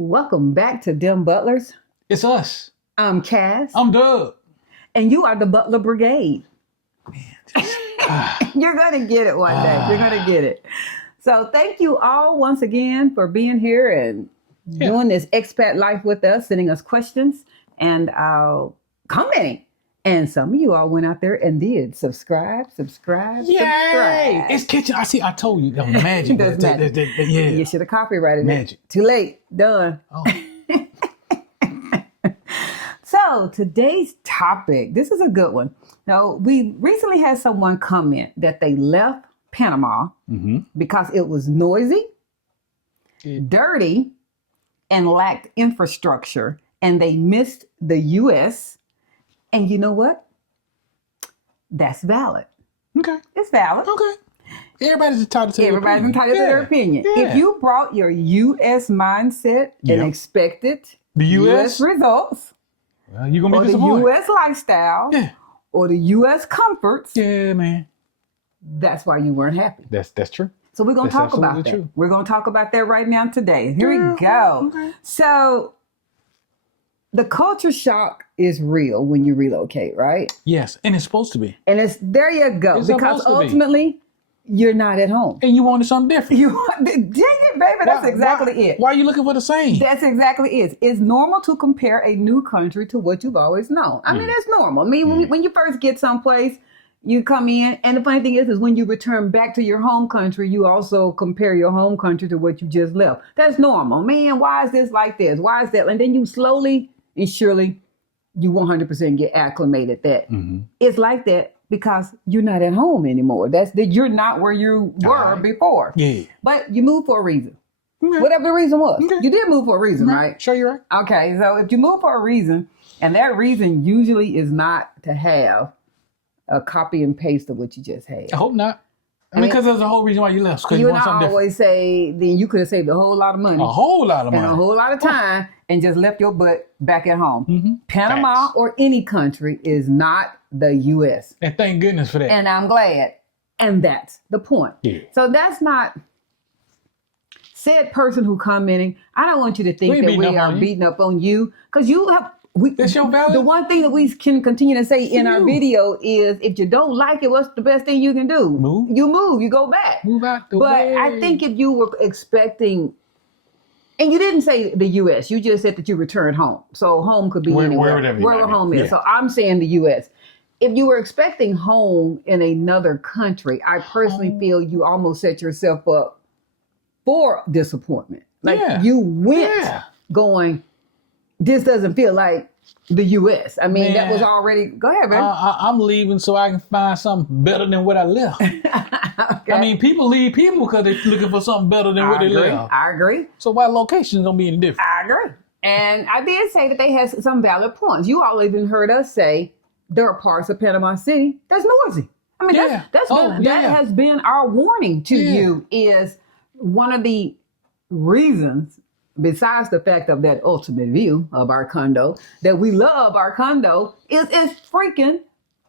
Welcome back to Dem Butlers. It's us. I'm Cass. I'm Dub. And you are the Butler Brigade. Man, You're going to get it one day. You're going to get it. So thank you all once again for being here and doing this expat life with us, sending us questions and commenting. And some of you all went out there and did subscribe. Yay! It's kitchen. I told you. Magic. That's magic. Yeah. You should have copyrighted Magic. it. Too late. Done. Oh. So today's topic, this is a good one. Now, we recently had someone comment that they left Panama because it was noisy, dirty, and lacked infrastructure, and they missed the U.S. And you know what? That's valid. Okay. It's valid. Okay. Everybody's entitled to Everybody's entitled to their opinion. Yeah. If you brought your U.S. mindset and expected the U.S. results, well, you're going to or be the disappointed. U.S. lifestyle, or the U.S. comforts, Yeah, man. that's why you weren't happy. That's true. So we're going to talk about that. True. We're going to talk about that right now today. Here we go. Okay. So the culture shock is real when you relocate, right? Yes, and it's supposed to be. And there you go. It's because supposed to be. ultimately, you're not at home. And you wanted something different. Dang it, baby. That's exactly it. Why are you looking for the same? That's exactly it. It's normal to compare a new country to what you've always known. I mean, that's normal. I mean, when you first get someplace, you come in, and the funny thing is when you return back to your home country, you also compare your home country to what you just left. That's normal. Man, why is this like this? Why is that? And then you slowly and surely, you 100% get acclimated that it's like that because you're not at home anymore. You're not where you were before. Yeah. But you moved for a reason. Okay. Whatever the reason was. Okay. You did move for a reason, right? Sure, you're right. Okay, so if you move for a reason, and that reason usually is not to have a copy and paste of what you just had. I hope not. I mean, because there's a whole reason why you left. Because You you and want I something always say, then you could have saved a whole lot of money. different. A whole lot of money. And a whole lot of time and just left your butt back at home. Panama Facts. or any country is not the U.S. And thank goodness for that. And I'm glad. And that's the point. Yeah. So that's not said person who commenting. I don't want you to think that we are beating up on you because you have. That's your value. The one thing that we can continue to say in our video is if you don't like it, what's the best thing you can do? Move. You move. You go back. Move out the way. But I think if you were expecting, and you didn't say the U.S., you just said that you returned home. So home could be anywhere, wherever home is. Yeah. So I'm saying the U.S. If you were expecting home in another country, I personally feel you almost set yourself up for disappointment. Like you went going, this doesn't feel like the U.S. I mean, that was already, go ahead, man. I'm leaving so I can find something better than what I left. Okay. I mean, people leave people because they're looking for something better than what they left. I agree. So why location don't be any different? I agree. And I did say that they had some valid points. You all even heard us say there are parts of Panama City that's noisy. I mean, that has been our warning to you is one of the reasons, besides the fact of that ultimate view of our condo, that we love our condo, is it's freaking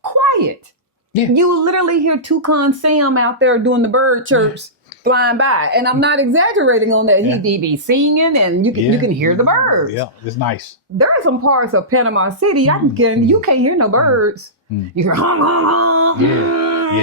quiet. Yeah. You literally hear Toucan Sam out there doing the bird chirps flying by. And I'm not exaggerating on that. He be singing and you can hear the birds. Yeah, it's nice. There are some parts of Panama City you can't hear no birds. You hear honk, honk, honk.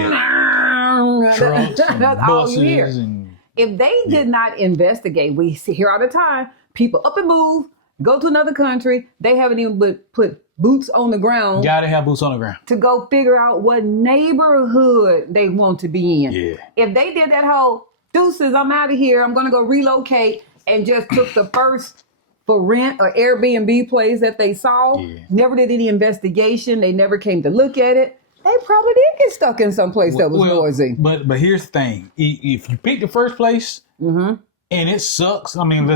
Yeah. Trucks That's all you hear. and If they did not investigate, we see here all the time, people up and move, go to another country. They haven't even put boots on the ground. gotta have boots on the ground. To go figure out what neighborhood they want to be in. Yeah. If they did that whole deuces, I'm out of here, I'm going to go relocate, and just took the first for rent or Airbnb place that they saw, never did any investigation, they never came to look at it, they probably did get stuck in some place that was noisy. But here's the thing: if you pick the first place and it sucks, I mean,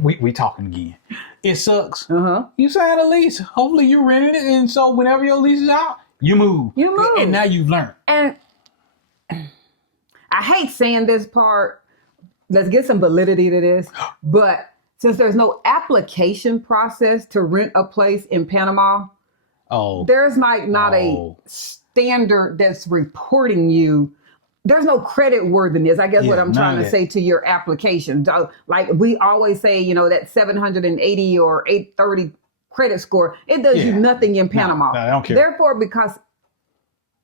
we talking again. It sucks. You sign a lease. Hopefully you rented it, and so whenever your lease is out, you move. And now you've learned. And I hate saying this part. Let's get some validity to this. But since there's no application process to rent a place in Panama, there's not a standard that's reporting you there's no credit worthiness. I guess what I'm trying to that. say to your application. So, like we always say, you know, that 780 or 830 credit score, it does you nothing in Panama. No, I don't care. Therefore, because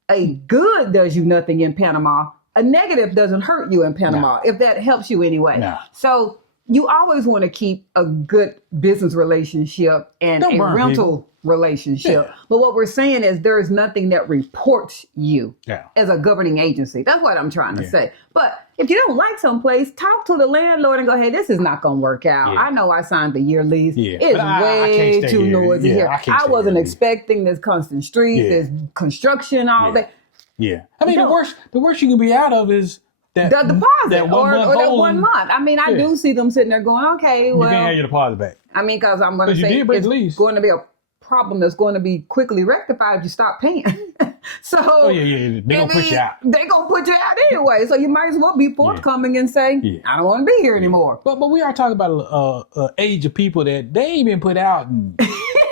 a good does you nothing in Panama, a negative doesn't hurt you in Panama, if that helps you anyway. No. So you always want to keep a good business relationship and a rental relationship. But what we're saying is there is nothing that reports you as a governing agency. That's what I'm trying to say. But if you don't like someplace, talk to the landlord and go, hey, this is not going to work out. I know I signed the year lease. It's way too noisy here. I wasn't expecting this constant street, this construction, all that. I mean, the worst you can be out of is the deposit that or that 1 month. I mean, I do see them sitting there going, okay, well. You can't have your deposit back. I mean, because I'm going to say it's going to be a problem that's going to be quickly rectified if you stop paying. So they're going to put you out. They're going to put you out anyway. So you might as well be forthcoming and say, I don't want to be here anymore. But we are talking about an age of people that they ain't been put out in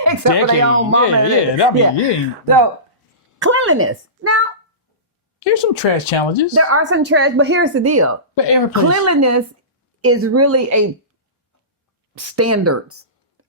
except for their own mama. So cleanliness. Now, here's some trash challenges. There are some trash, but here's the deal. But cleanliness is really a standards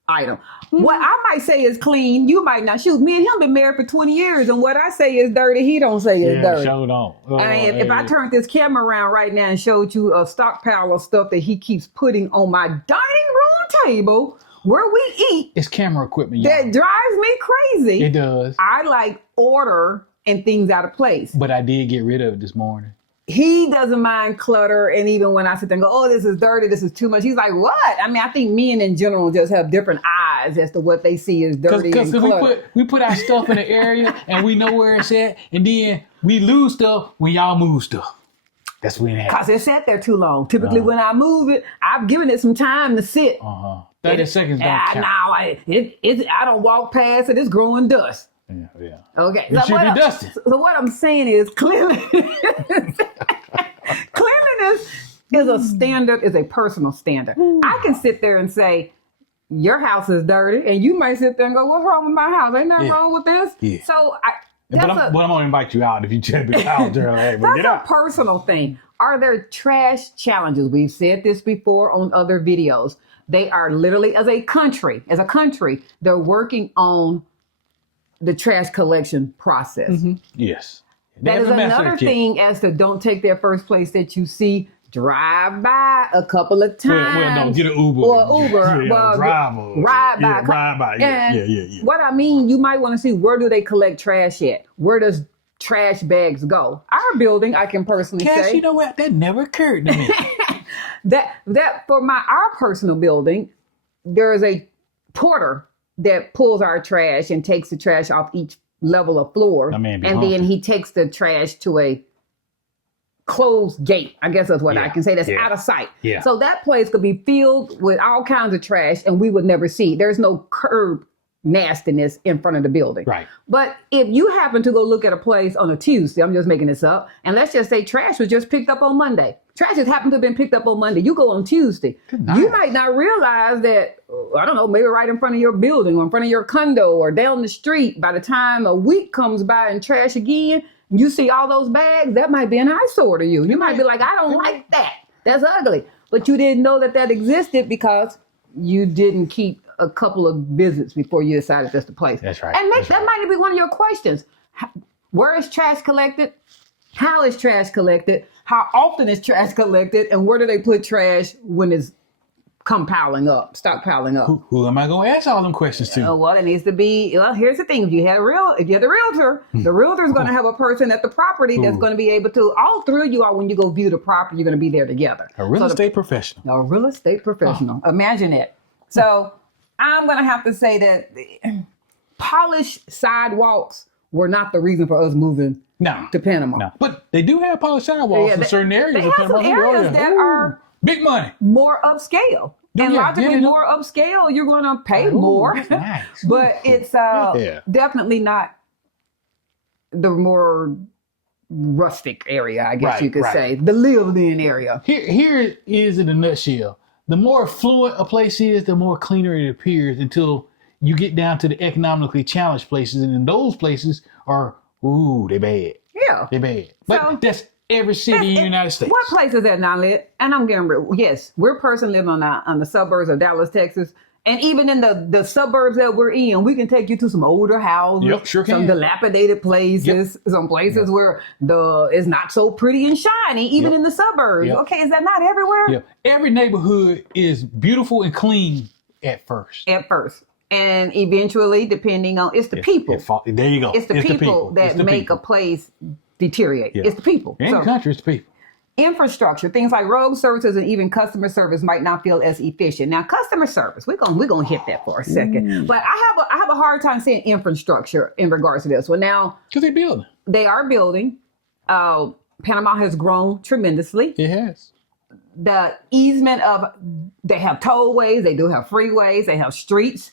item. What I might say is clean, you might not. Shoot, me and him been married for 20 years, and what I say is dirty, he don't say is dirty. Show don't. I mean, if I turned this camera around right now and showed you a stockpile of stuff that he keeps putting on my dining room table where we eat, it's camera equipment. That drives me crazy. It does. I like order and things out of place. But I did get rid of it this morning. He doesn't mind clutter, and even when I sit there and go, oh, this is dirty, this is too much, he's like, what? I mean, I think men in general just have different eyes as to what they see as dirty and clutter. we put our stuff in the area, and we know where it's at, and then we lose stuff when y'all move stuff. That's when it happens. Because it sat there too long. Typically, when I move it, I've given it some time to sit. 30 seconds don't count. Now, I don't walk past it, it's growing dust. Okay. It should be dusty. So what I'm saying is cleanliness is a standard, is a personal standard. I can sit there and say, your house is dirty, and you might sit there and go, what's wrong with my house? Ain't nothing wrong with this. So but I'm going to invite you out if you check the house. That's a personal thing. Are there trash challenges? We've said this before on other videos. They are literally, as a country, they're working on the trash collection process. Yes. That is another thing as to don't take their first place that you see. Drive by a couple of times. Well, no, get an Uber. Or Uber. Ride by. What I mean, you might want to see, where do they collect trash at? Where does trash bags go? Our building, I can personally say. You know what? That never occurred to me. that for our personal building, there is a porter that pulls our trash and takes the trash off each level of floor. And then he takes the trash to a closed gate. I guess that's what I can say. That's out of sight. So that place could be filled with all kinds of trash and we would never see. There's no curb nastiness in front of the building. Right. But if you happen to go look at a place on a Tuesday, I'm just making this up, and let's just say trash was just picked up on Monday. Trash just happened to have been picked up on Monday. You go on Tuesday. You might not realize that, I don't know, maybe right in front of your building or in front of your condo or down the street, by the time a week comes by and trash again, you see all those bags, that might be an eyesore to you. You might be like, I don't like that. That's ugly. But you didn't know that existed because you didn't keep a couple of visits before you decided that's the place. That's right. And that might be one of your questions. Where is trash collected? How is trash collected? How often is trash collected? And where do they put trash when it's stop piling up? Who am I going to ask all them questions to? Well, it needs to be, here's the thing. If you have the realtor, the realtor is going to have a person at the property that's going to be able to, all three of you are, when you go view the property, you're going to be there together. A real estate professional. Imagine it. So I'm going to have to say that polished sidewalks were not the reason for us moving to Panama. No, but they do have polished sidewalks in certain areas. They have some areas that are big money, more upscale. And logically, more upscale, you're going to pay more. Nice. But it's definitely not the more rustic area, I guess you could say. The lived-in area. Here is in a nutshell. The more affluent a place is, the more cleaner it appears until you get down to the economically challenged places. And in those places are, they bad. Yeah. They bad. But every city in the United States. What place is that not lit? And I'm getting yes, we're a person living on the suburbs of Dallas, Texas. And even in the suburbs that we're in, we can take you to some older houses, Yep, sure some can. dilapidated places, some places where it's not so pretty and shiny, even in the suburbs. Yep. Okay, is that not everywhere? Yeah. Every neighborhood is beautiful and clean at first. At first. And eventually, depending on, it's the people. There you go. It's the people that make a place deteriorate. Yeah. It's the people. In the country, it's the people. Infrastructure, things like road services and even customer service might not feel as efficient. Now, customer service, we're gonna hit that for a second. But I have a hard time saying infrastructure in regards to this. Well, now Because they're building. they are building. Panama has grown tremendously. It has. The easement of they have tollways, they do have freeways, they have streets,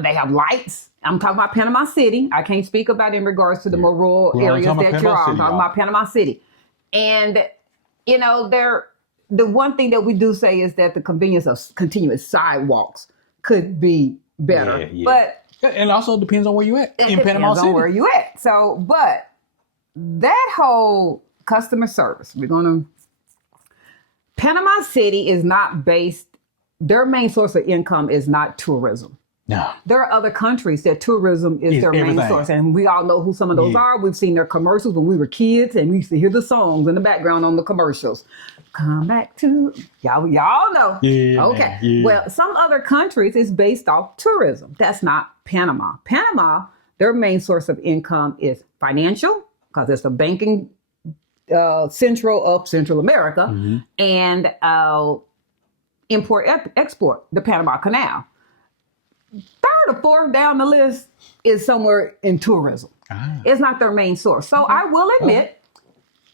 they have lights. I'm talking about Panama City. I can't speak about in regards to the more rural We're only areas talking that about you're Panama on. I'm City, talking y'all. about Panama City. And you know, the one thing that we do say is that the convenience of continuous sidewalks could be better. Yeah. But And also depends on where you at it in Panama depends City. on where you at. So, but that whole customer service, Panama City is not based, their main source of income is not tourism. No. There are other countries that tourism is their main everything. source. And we all know who some of those are. We've seen their commercials when we were kids and we used to hear the songs in the background on the commercials. Come back to, y'all know. Yeah, okay. man. Yeah. Well, some other countries is based off tourism. That's not Panama. Panama, their main source of income is financial because it's the banking central of Central America and import export, the Panama Canal. Third or fourth down the list is somewhere in tourism. It's not their main source. So I will admit,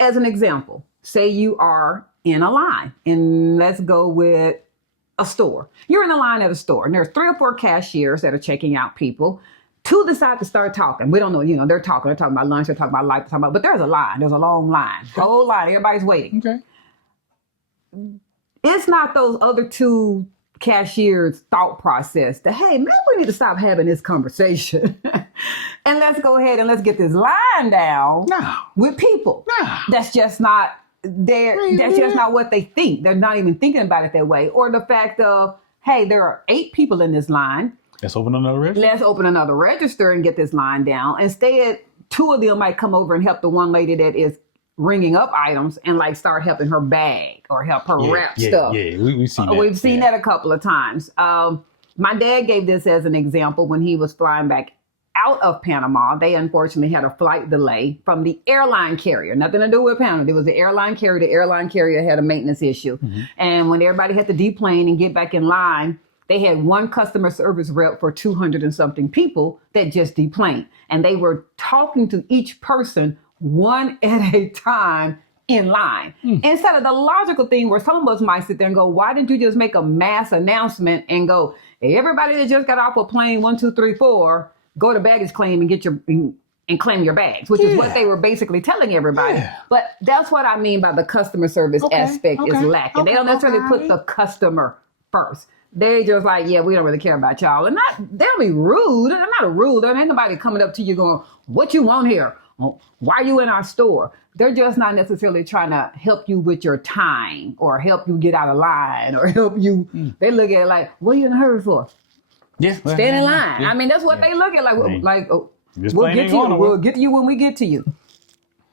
as an example, say you are in a line, and let's go with a store. You're in a line at a store, and there's 3 or 4 cashiers that are checking out people. 2 decide to start talking. We don't know, they're talking about lunch, they're talking about life, but there's a line. There's a long line. The whole line, everybody's waiting. Okay. It's not those other 2 cashier's thought process that, hey, maybe we need to stop having this conversation and let's go ahead and let's get this line down with people. That's just not that's just not what they think. They're not even thinking about it that way. Or the fact of, hey, there are 8 people in this line. Let's open another register. Let's open another register and get this line down. Instead, 2 of them might come over and help the one lady that is ringing up items and like start helping her bag or help her wrap stuff. Yeah, we've seen that. We've seen that a couple of times. My dad gave this as an example when he was flying back out of Panama. They unfortunately had a flight delay from the airline carrier. Nothing to do with Panama. It was the airline carrier. The airline carrier had a maintenance issue. And when everybody had to deplane and get back in line, they had one customer service rep for 200 and something people that just deplaned. And they were talking to each person one at a time in line. Instead of the logical thing where some of us might sit there and go, why didn't you just make a mass announcement and go, hey, everybody that just got off of plane 1, 2, 3, 4, go to baggage claim and get your and claim your bags, which is what they were basically telling everybody. But that's what I mean by the customer service aspect is lacking. They don't necessarily put the customer first. They just like, yeah, we don't really care about y'all. And they'll be rude. They're not rude. There ain't nobody coming up to you going, what you want here? Why are you in our store? They're just not necessarily trying to help you with your time or help you get out of line or help you. They look at it like, what are you in a hurry for? Yeah. Stand in line. I mean, that's what they look at. Like, we'll get to you. We'll get to you when we get to you.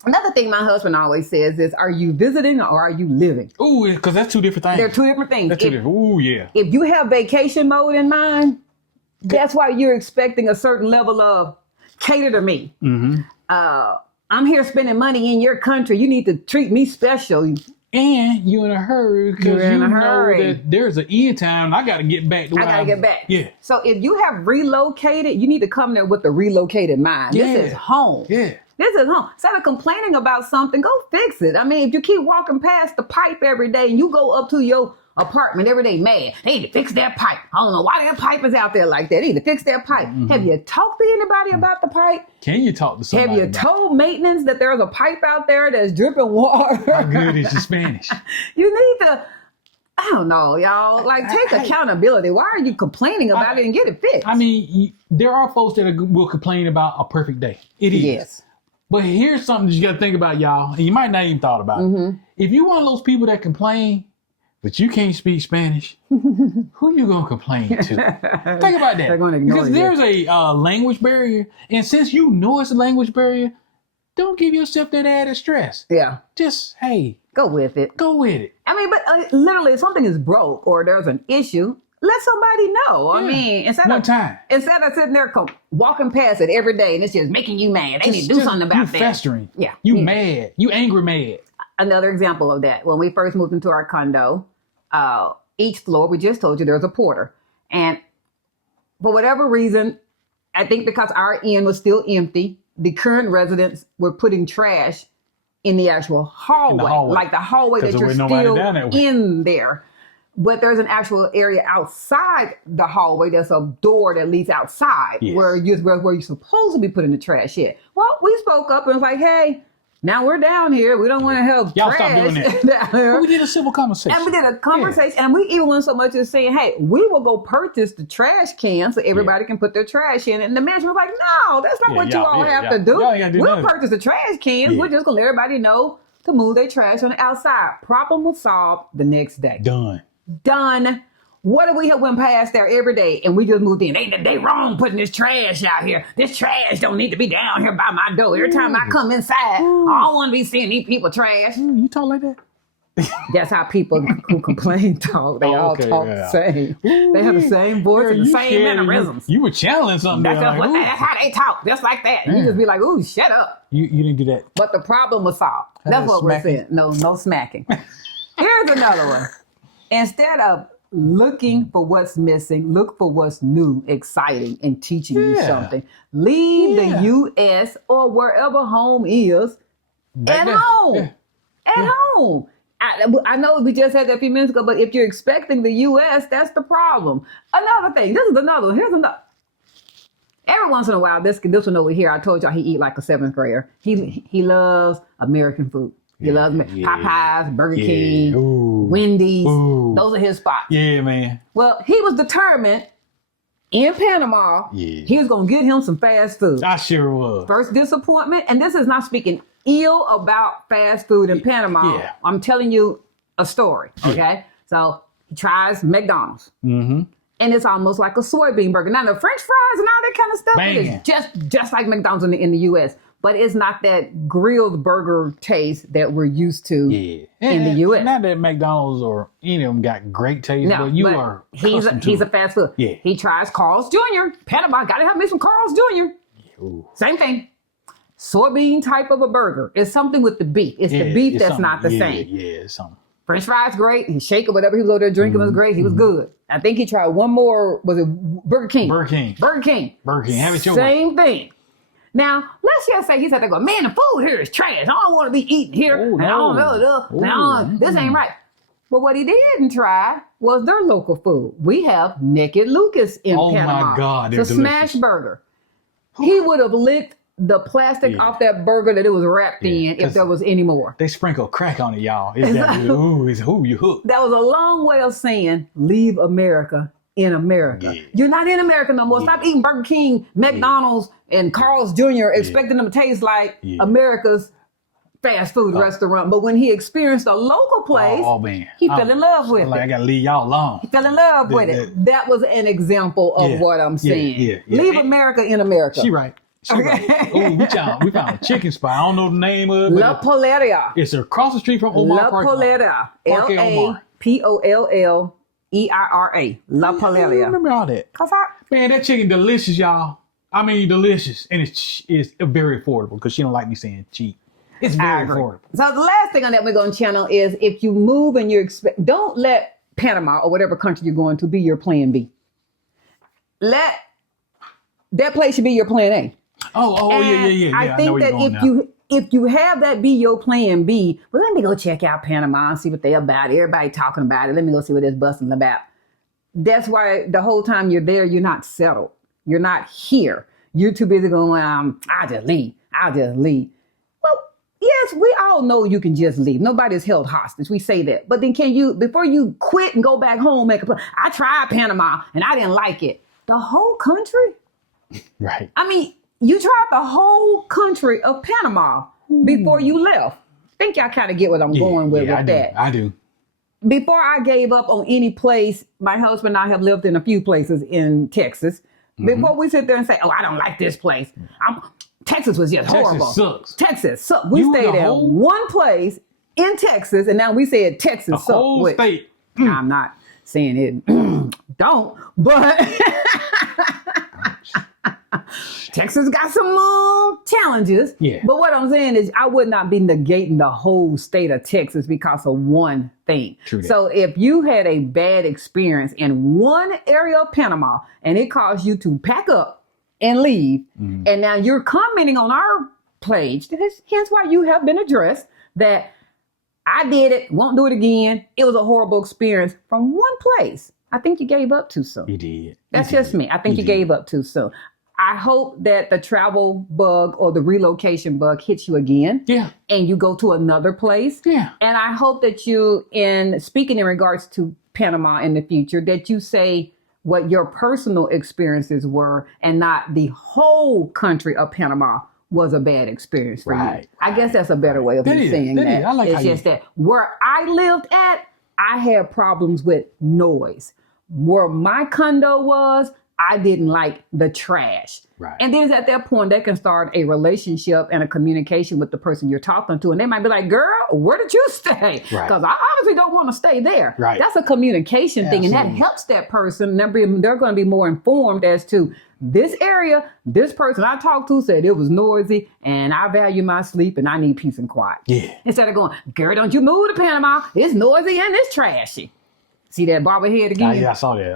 Another thing my husband always says is, are you visiting or are you living? Ooh, because that's 2 different things. They're 2 different things. That's 2 different. Ooh, yeah. If you have vacation mode in mind, that's why you're expecting a certain level of cater to me. I'm here spending money in your country. You need to treat me special. And you're in a hurry because you know that there's an end time. I got to get back to where I got to get back. Yeah. So if you have relocated, you need to come there with a relocated mind. Yeah. This is home. Yeah. This is home. Instead of complaining about something, go fix it. I mean, if you keep walking past the pipe every day and you go up to your apartment every day mad, they need to fix that pipe. I don't know why that pipe is out there like that. They need to fix that pipe. Have you talked to anybody about the pipe? Can you talk to somebody? Have you told maintenance that there's a pipe out there that's dripping water? How good is your Spanish? You need to, I don't know, y'all. Like, take accountability. Why are you complaining about it and get it fixed? I mean, there are folks that will complain about a perfect day. It is. Yes. But here's something that you got to think about, y'all. And you might not even thought about it. If you one of those people that complain, but you can't speak Spanish, who you going to complain to? Think about that. They're going to ignore because you. there's a language barrier. And since you know it's a language barrier, don't give yourself that added stress. Yeah. Just, hey. Go with it. Go with it. I mean, but literally, if something is broke or there's an issue, let somebody know. I mean, instead of sitting there walking past it every day and it's just making you mad, they need to do something about that. You festering. Yeah. You mad. You angry mad. Another example of that. When we first moved into our condo, each floor, we just told you there's a porter. And for whatever reason, I think because our end was still empty, the current residents were putting trash in the actual hallway. Like the hallway that you're still in there. But there's an actual area outside the hallway. There's a door that leads outside where you're supposed to be putting the trash in. Well, we spoke up and was like, hey, now we're down here. We don't want to help y'all trash. Stop doing that. But we did a civil conversation. And we did a conversation. And we even went so much as saying, hey, we will go purchase the trash can so everybody can put their trash in. And the management was like, no, that's not what you all have to do. We'll purchase the trash cans. We're just going to let everybody know to move their trash on the outside. Problem was solved the next day. Done. What if we had went past there every day and we just moved in? They wrong putting this trash out here. This trash don't need to be down here by my door. Every time I come inside, I don't want to be seeing these people trash. You talk like that? That's how people who complain talk. They all talk the same. They have the same voice and the same mannerisms. You were channeling something. That's how they talk, just like that. And you just be like, ooh, shut up. You didn't do that. But the problem was solved. That's what we're saying. No smacking. Here's another one. Instead of looking for what's missing, look for what's new, exciting, and teaching you something. Leave the U.S. or wherever home is at home. At home. I know we just had that a few minutes ago, but if you're expecting the U.S., that's the problem. Another thing. This is another one. Here's another. Every once in a while, this one over here, I told y'all he eat like a 7th grader. He loves American food. He loves Popeyes, Burger King, Wendy's. Those are his spots. Yeah, man. Well, he was determined in Panama, he was going to get him some fast food. I sure was. First disappointment, and this is not speaking ill about fast food in Panama. Yeah. I'm telling you a story, okay? So he tries McDonald's. Mm-hmm. And it's almost like a soybean burger. Now, the French fries and all that kind of stuff, it is just like McDonald's in the U.S., but it's not that grilled burger taste that we're used to in the U.S. Not that McDonald's or any of them got great taste, but he's a fast food. Yeah. He tries Carl's Jr. Panama, gotta have me some Carl's Jr. Ooh. Same thing. Soybean type of a burger. It's something with the beef. It's the beef that's not the same. Yeah, it's something. French fries, great. His shake or whatever he was over there drinking was great. He was good. I think he tried one more. Was it Burger King? Burger King. Have it your way. Same thing. Now, let's just say he said, man, the food here is trash. I don't want to be eating here. Oh, no. This ain't right. But what he didn't try was their local food. We have Naked Lucas in Panama. Oh, my God. It's a smash burger. He would have licked the plastic off that burger that it was wrapped in if there was any more. They sprinkle crack on it, y'all. It's that, you hooked. That was a long way of saying, leave America in America. Yeah. You're not in America no more. Yeah. Stop eating Burger King, McDonald's, and Carl's Jr., expecting them to taste like America's fast food restaurant. But when he experienced a local place, he fell in love with it. I got to leave y'all alone. He fell in love with it. That was an example of what I'm saying. Leave America in America. She right. We found a chicken spot. I don't know the name of it. La Poleria. It's across the street from Omar Park. La Poleria. Lapoleria. La Poleria. I remember all that. Man, that chicken delicious, y'all. I mean, delicious. And it's very affordable because she don't like me saying cheap. It's very affordable. So the last thing on that we're going to channel is if you move and don't let Panama or whatever country you're going to be your plan B. That place should be your plan A. Yeah. I think that if you have that be your plan B, well, let me go check out Panama and see what they're about. Everybody talking about it. Let me go see what it's busting about. That's why the whole time you're there, you're not settled. You're not here. You're too busy going, I'll just leave. Well, yes, we all know you can just leave. Nobody's held hostage. We say that. But then before you quit and go back home, I tried Panama and I didn't like it. The whole country? Right. I mean, you tried the whole country of Panama before you left. I think y'all kind of get what I'm going with that. I do. Before I gave up on any place, my husband and I have lived in a few places in Texas. Before we sit there and say, oh, I don't like this place. Texas was just horrible. Texas sucks. We stayed in one place in Texas, and now we said Texas sucks. The whole state. I'm not saying it don't, but Texas got some challenges. Yeah. But what I'm saying is I would not be negating the whole state of Texas because of one thing. True that. So if you had a bad experience in one area of Panama and it caused you to pack up and leave, and now you're commenting on our page, hence why you have been addressed that I did it, won't do it again. It was a horrible experience from one place. I think you gave up too soon. You did. That's just me. I think you gave up too soon. I hope that the travel bug or the relocation bug hits you again. Yeah. And you go to another place. Yeah. And I hope that you, in speaking in regards to Panama in the future, that you say what your personal experiences were and not the whole country of Panama was a bad experience for you. I guess that's a better way of me saying that. I like it's just that where I lived at, I had problems with noise. Where my condo was, I didn't like the trash. Right. And then at that point, they can start a relationship and a communication with the person you're talking to. And they might be like, girl, where did you stay? Because I obviously don't want to stay there. Right. That's a communication thing. And that helps that person. They're going to be more informed as to this area, this person I talked to said it was noisy and I value my sleep and I need peace and quiet. Yeah. Instead of going, girl, don't you move to Panama. It's noisy and it's trashy. See that barber head again? Yeah, I saw that.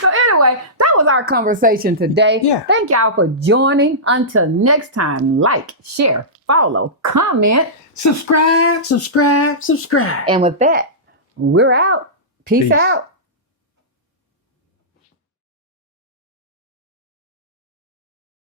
So anyway, that was our conversation today. Yeah. Thank y'all for joining. Until next time, like, share, follow, comment. Subscribe. And with that, we're out. Peace out.